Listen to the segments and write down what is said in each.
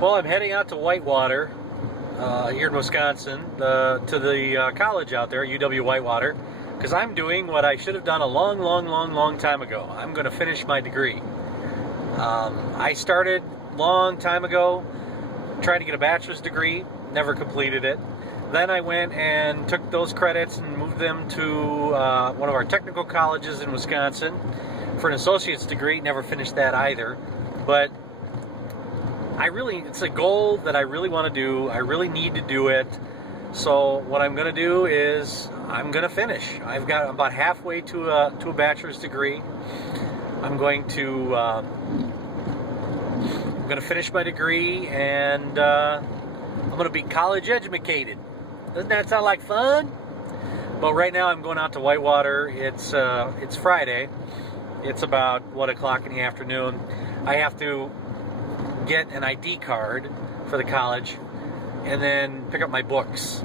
Well, I'm heading out to Whitewater here in Wisconsin to the college out there, UW Whitewater, because I'm doing what I should have done a long time ago. I'm going to finish my degree. I started long time ago trying to get a bachelor's degree, never completed it. Then I went and took those credits and moved them to one of our technical colleges in Wisconsin for an associate's degree, never finished that either. But it's a goal that I really want to do. I really need to do it. So what I'm going to do is I'm going to finish. I'm about halfway to a bachelor's degree. I'm going to finish my degree, and I'm going to be college educated. Doesn't that sound like fun? But right now I'm going out to Whitewater. It's Friday. It's about 1 o'clock in the afternoon. I have to get an ID card for the college and then pick up my books.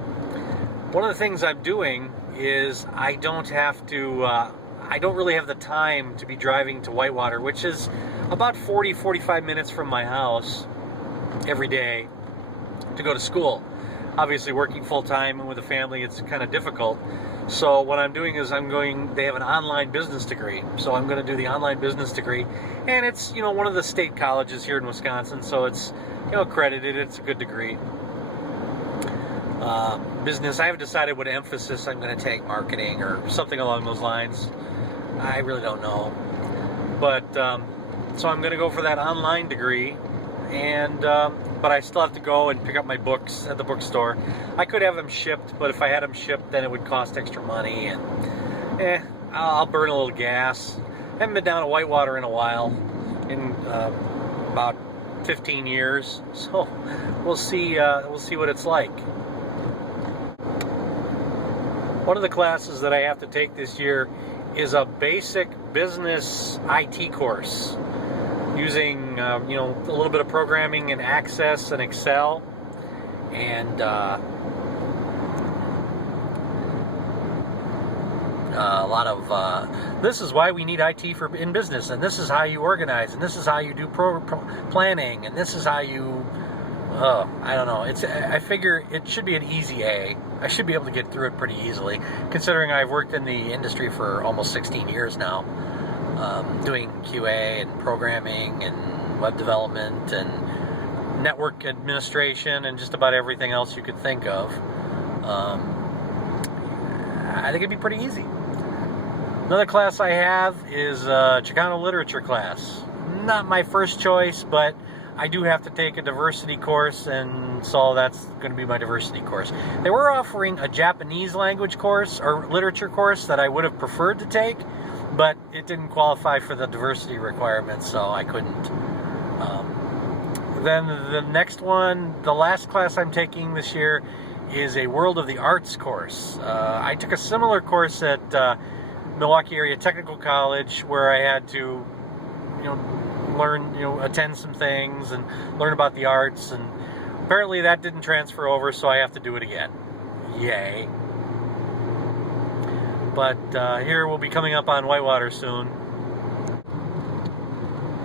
One of the things I'm doing is I don't really have the time to be driving to Whitewater, which is about 40-45 minutes from my house every day to go to school. Obviously working full-time and with a family, it's kind of difficult. So what I'm doing is they have an online business degree. So I'm going to do the online business degree. And it's, one of the state colleges here in Wisconsin. So it's, accredited. It's a good degree. Business, I haven't decided what emphasis I'm going to take, marketing or something along those lines. I really don't know. But, so I'm going to go for that online degree. And but I still have to go and pick up my books at the bookstore. I could have them shipped, but if I had them shipped, then it would cost extra money, and I'll burn a little gas. I haven't been down to Whitewater in a while, in about 15 years, so we'll see what it's like. One of the classes that I have to take this year is a basic business IT course, using a little bit of programming in Access and Excel, and a lot of this is why we need IT in business, and this is how you organize, and this is how you do planning, and this is how you I don't know. I figure it should be an easy A. I should be able to get through it pretty easily, considering I've worked in the industry for almost 16 years now. Doing QA and programming and web development and network administration and just about everything else you could think of. I think it'd be pretty easy. Another class I have is a Chicano literature class. Not my first choice, but I do have to take a diversity course, and so that's going to be my diversity course. They were offering a Japanese language course or literature course that I would have preferred to take, but it didn't qualify for the diversity requirements, so I couldn't. Then the next one, the last class I'm taking this year, is a World of the Arts course. I took a similar course at Milwaukee Area Technical College, where I had to, learn, attend some things and learn about the arts, and apparently that didn't transfer over, so I have to do it again. Yay. But here we'll be coming up on Whitewater soon.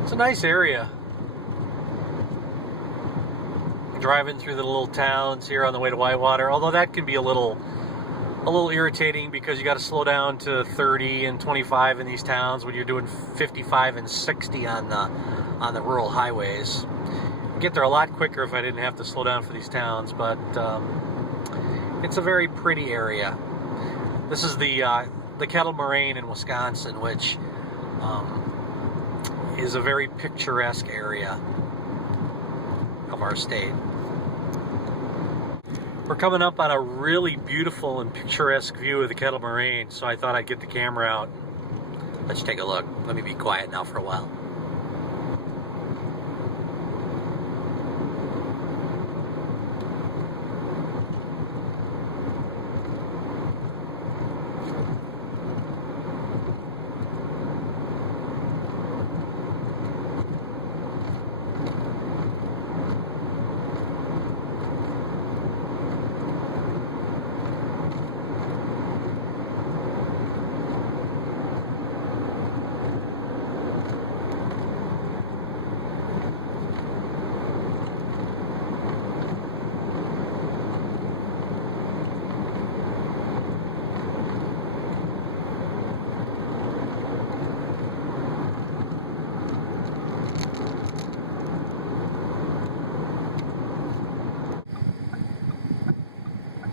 It's a nice area. Driving through the little towns here on the way to Whitewater, although that can be a little irritating because you got to slow down to 30 and 25 in these towns when you're doing 55 and 60 on the rural highways. I'd get there a lot quicker if I didn't have to slow down for these towns, but it's a very pretty area. This is the Kettle Moraine in Wisconsin, which is a very picturesque area of our state. We're coming up on a really beautiful and picturesque view of the Kettle Moraine, so I thought I'd get the camera out. Let's take a look. Let me be quiet now for a while.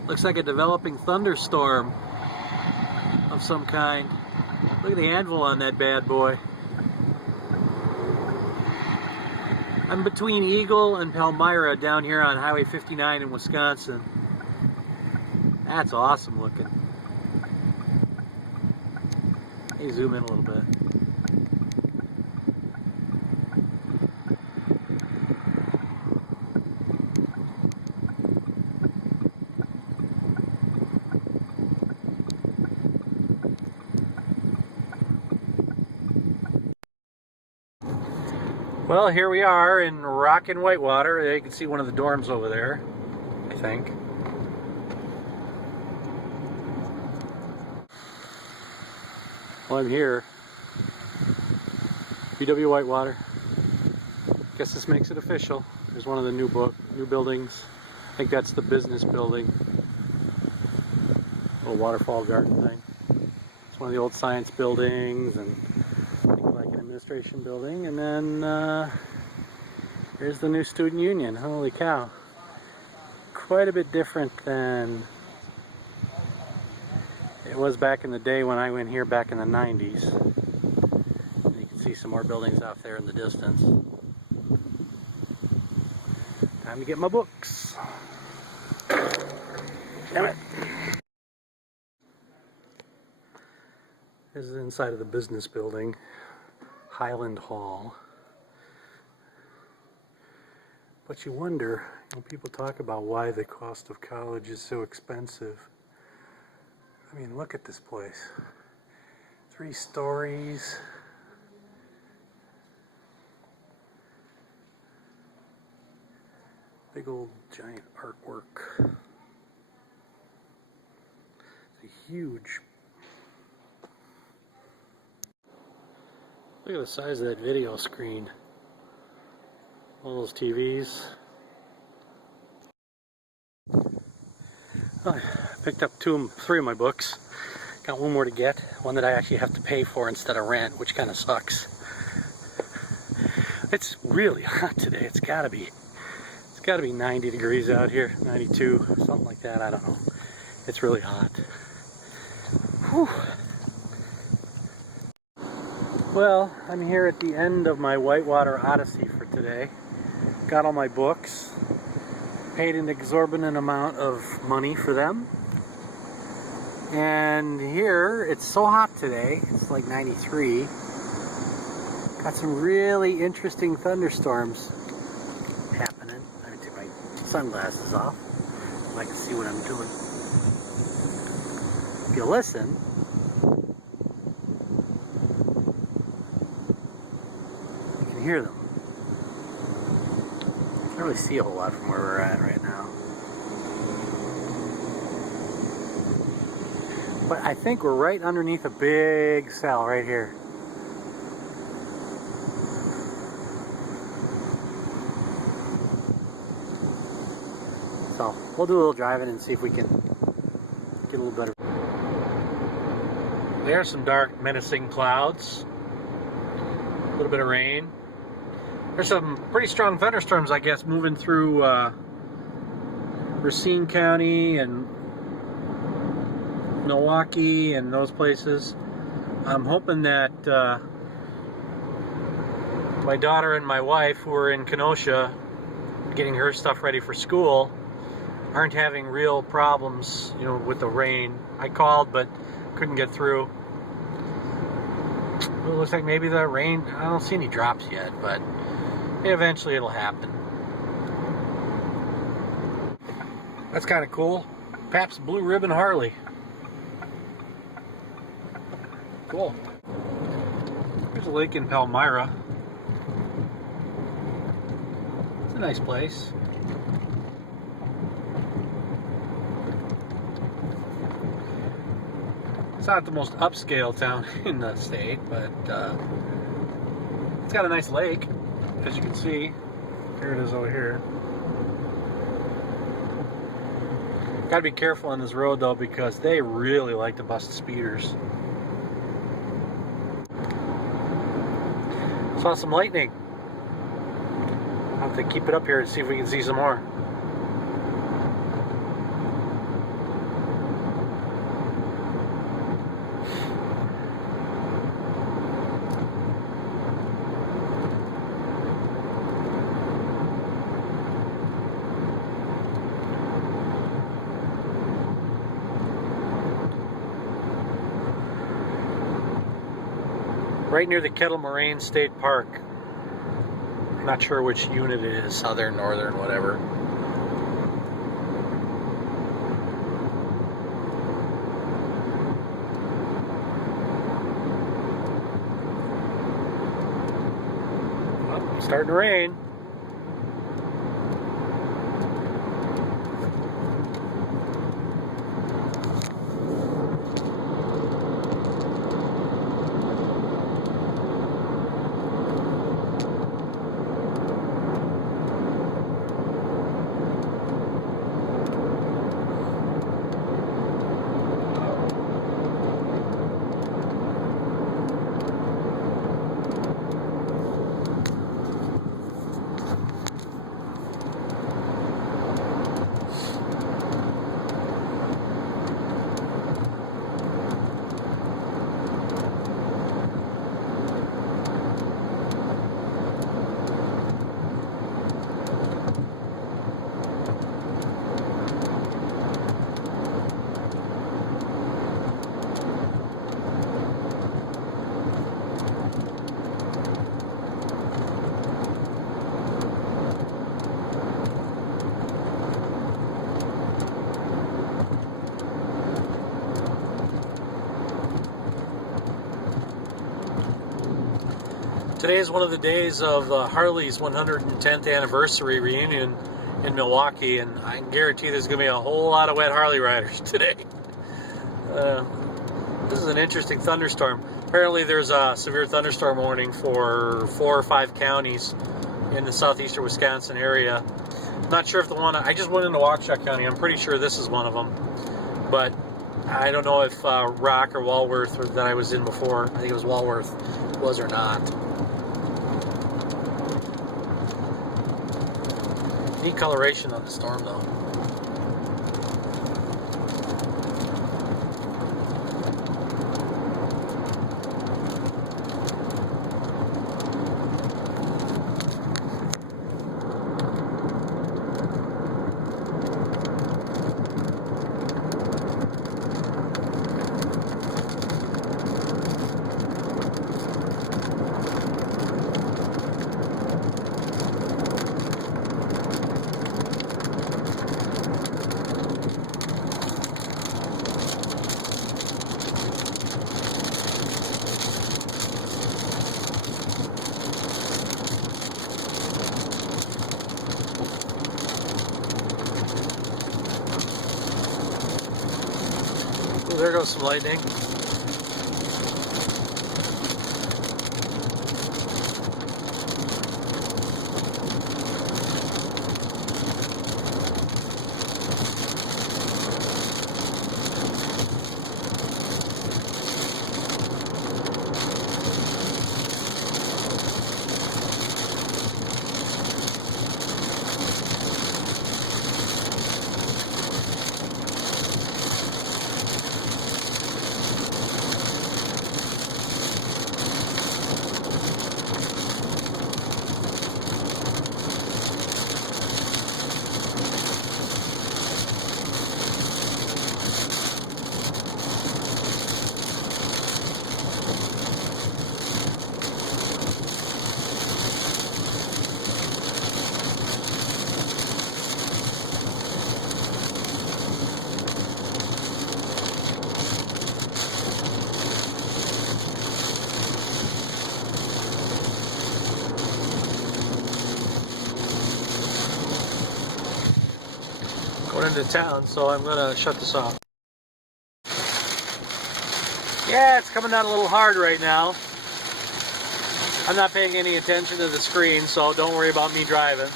Looks like a developing thunderstorm of some kind. Look at the anvil on that bad boy. I'm between Eagle and Palmyra down here on Highway 59 in Wisconsin. That's awesome looking. Let me zoom in a little bit. Well, here we are in rockin' Whitewater. There you can see one of the dorms over there, I think. Well, I'm here. BW Whitewater. Guess this makes it official. There's one of the new buildings. I think that's the business building. Little waterfall garden thing. It's one of the old science buildings and like an administration building. And then here's the new student union. Holy cow. Quite a bit different than it was back in the day when I went here back in the 90s. And you can see some more buildings out there in the distance. Time to get my books. Damn it. This is inside of the business building, Highland Hall. But you wonder, when people talk about why the cost of college is so expensive. I mean, look at this place. 3 stories. Big old giant artwork. It's a huge. Look at the size of that video screen. All those TVs. Oh, I picked up 3 of my books. Got one more to get. One that I actually have to pay for instead of rent, which kind of sucks. It's really hot today. It's gotta be 90 degrees out here. 92, something like that. I don't know. It's really hot. Whew. Well, I'm here at the end of my Whitewater Odyssey for today. Got all my books. Paid an exorbitant amount of money for them. And here, it's so hot today. It's like 93. Got some really interesting thunderstorms happening. I'm gonna take my sunglasses off so I can see what I'm doing. If you listen, you can hear them. I can't really see a whole lot from where we're at right now. But I think we're right underneath a big cell right here. So we'll do a little driving and see if we can get a little better. There's some dark, menacing clouds. A little bit of rain. There's some pretty strong thunderstorms, I guess, moving through Racine County and Milwaukee and those places. I'm hoping that my daughter and my wife, who are in Kenosha getting her stuff ready for school, aren't having real problems, you know, with the rain. I called but couldn't get through. It looks like maybe the rain, I don't see any drops yet, but eventually it'll happen. That's kind of cool. Pabst Blue Ribbon Harley. Cool. There's a lake in Palmyra. It's a nice place. It's not the most upscale town in the state, but it's got a nice lake, as you can see. Here it is over here. Gotta be careful on this road though, because they really like to bust speeders. Saw some lightning. I'll have to keep it up here and see if we can see some more. right near the Kettle Moraine State Park. I'm not sure which unit it is, southern, northern, whatever. Oh, starting to rain. Today is one of the days of Harley's 110th anniversary reunion in Milwaukee, and I can guarantee there's going to be a whole lot of wet Harley riders today. This is an interesting thunderstorm. Apparently there's a severe thunderstorm warning for 4 or 5 counties in the southeastern Wisconsin area. Not sure if the one, I just went into Waukesha County, I'm pretty sure this is one of them, but I don't know if Rock or Walworth that I was in before, I think it was Walworth, was or not. Neat coloration on the storm though. There goes some lightning. Going into town, so I'm gonna shut this off. Yeah, it's coming down a little hard right now. I'm not paying any attention to the screen, so don't worry about me driving.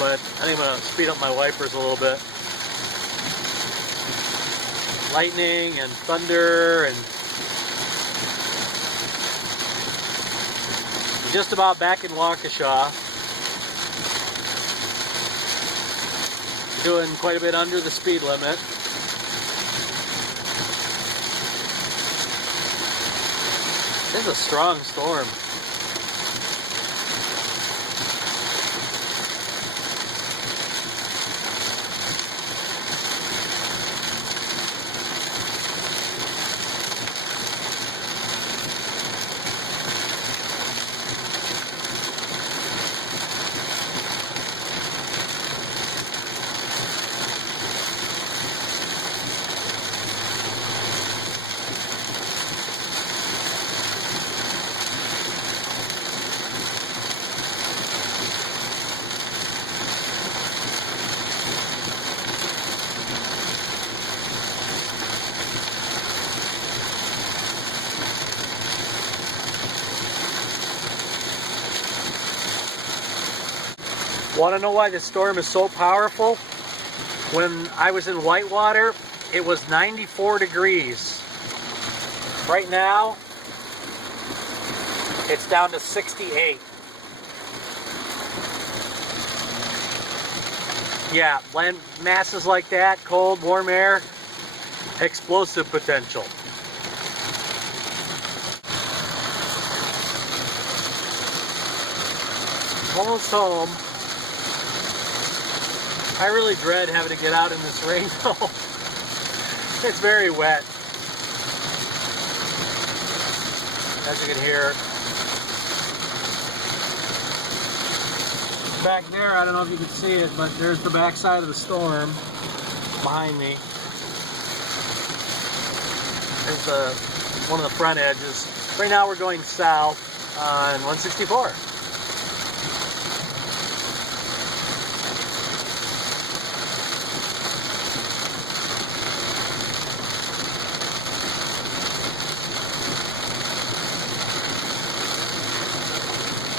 But I think I'm gonna speed up my wipers a little bit. Lightning and thunder and just about back in Waukesha. Doing quite a bit under the speed limit. This is a strong storm. Want to know why this storm is so powerful? When I was in Whitewater, it was 94 degrees. Right now, it's down to 68. Yeah, land masses like that, cold, warm air, explosive potential. Almost home. I really dread having to get out in this rain though. It's very wet. As you can hear. Back there, I don't know if you can see it, but there's the back side of the storm behind me. There's one of the front edges. Right now we're going south on 164.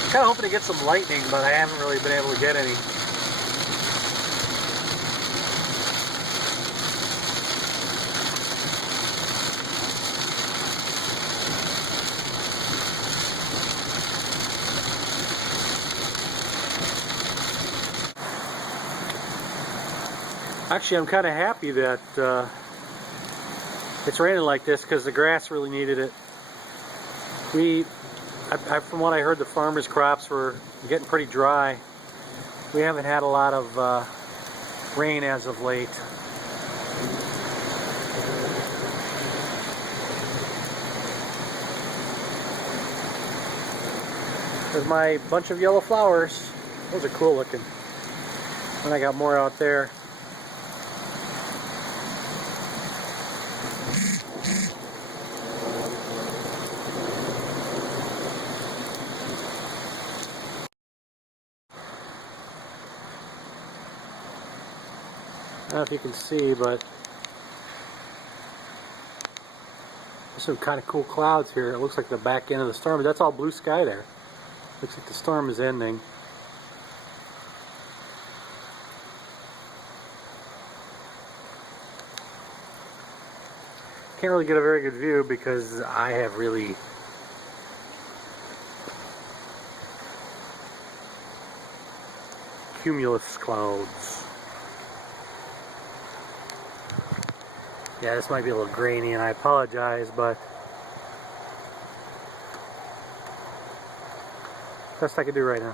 Kind of hoping to get some lightning, but I haven't really been able to get any. Actually, I'm kind of happy that it's raining like this because the grass really needed it. From what I heard, the farmers' crops were getting pretty dry. We haven't had a lot of rain as of late. There's my bunch of yellow flowers. Those are cool looking. And I got more out there. I don't know if you can see, but there's some kind of cool clouds here. It looks like the back end of the storm, but that's all blue sky there. Looks like the storm is ending. Can't really get a very good view because I have really cumulus clouds. Yeah, this might be a little grainy and I apologize, but best I can do right now.